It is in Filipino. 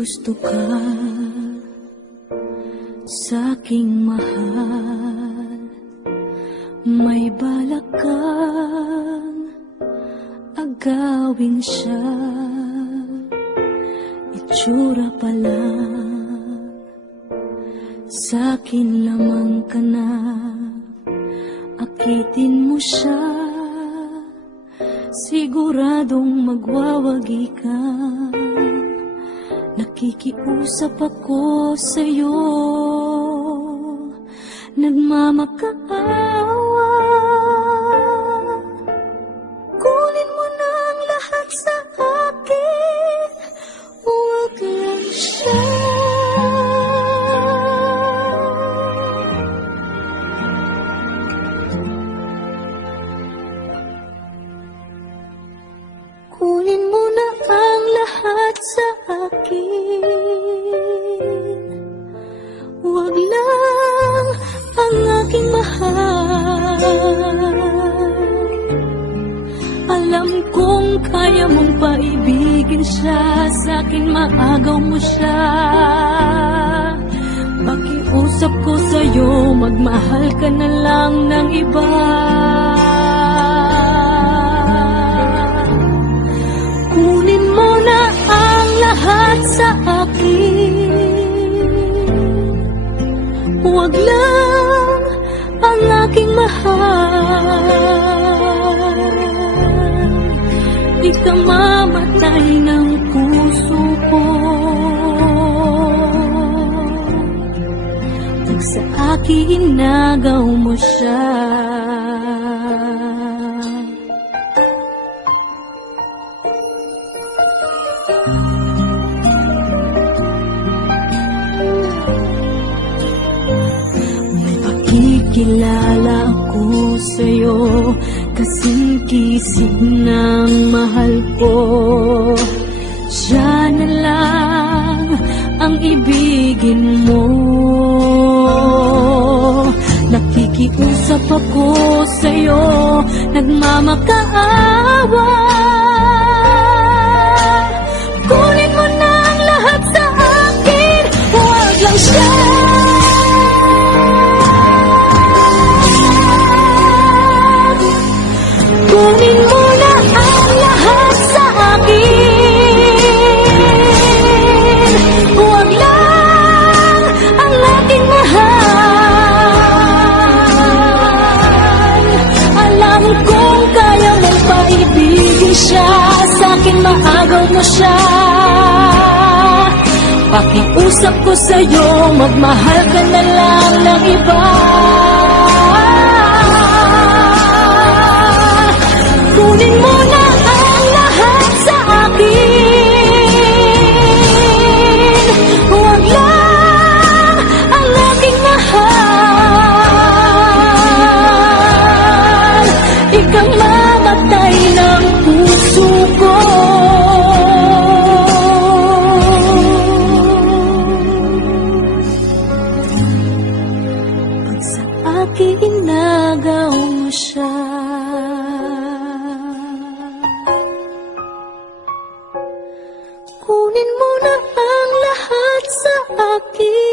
gusto ka sa'king mahal, may balak kang agawin siya. Itsura pa lang, sa'kin lamang ka na, akitin mo siya, siguradong magwawagi ka. Nakikiusap ako sa'yo, nagmamakaawa. Kunin mo na ang lahat sa akin, huwag lang siya. Kunin mo na ang lahat sa akin, huwag lang ang aking mahal. Alam kong kaya mong paibigin siya, sa'kin maagaw mo siya. Pakiusap ko sa'yo, magmahal ka na lang ng iba. Kunin mo na ang lahat sa akin, huwag lang ang aking mahal. Ikamamatay ng puso ko, pag sa akin inagaw mo siya. Kilala ako sa'yo, kasing kisig ng mahal ko. Siya na lang ang ibigin mo. Nakikiusap ako sa'yo, nagmamakaawa. Kunin mo na ang lahat sa akin, huwag lang siya. Kunin mo na ang lahat sa akin, huwag lang ang aking mahal. Alam kong kaya mong paibigin siya, sa'kin maagaw mo siya. Pakiusap ko sa'yo, magmahal ka na lang ng iba. Kunin mo na ang lahat sa akin, huwag lang ang aking mahal. Ikamamatay ng puso ko, pag sa akin inagaw mo siya. Kunin mo na ang lahat sa akin.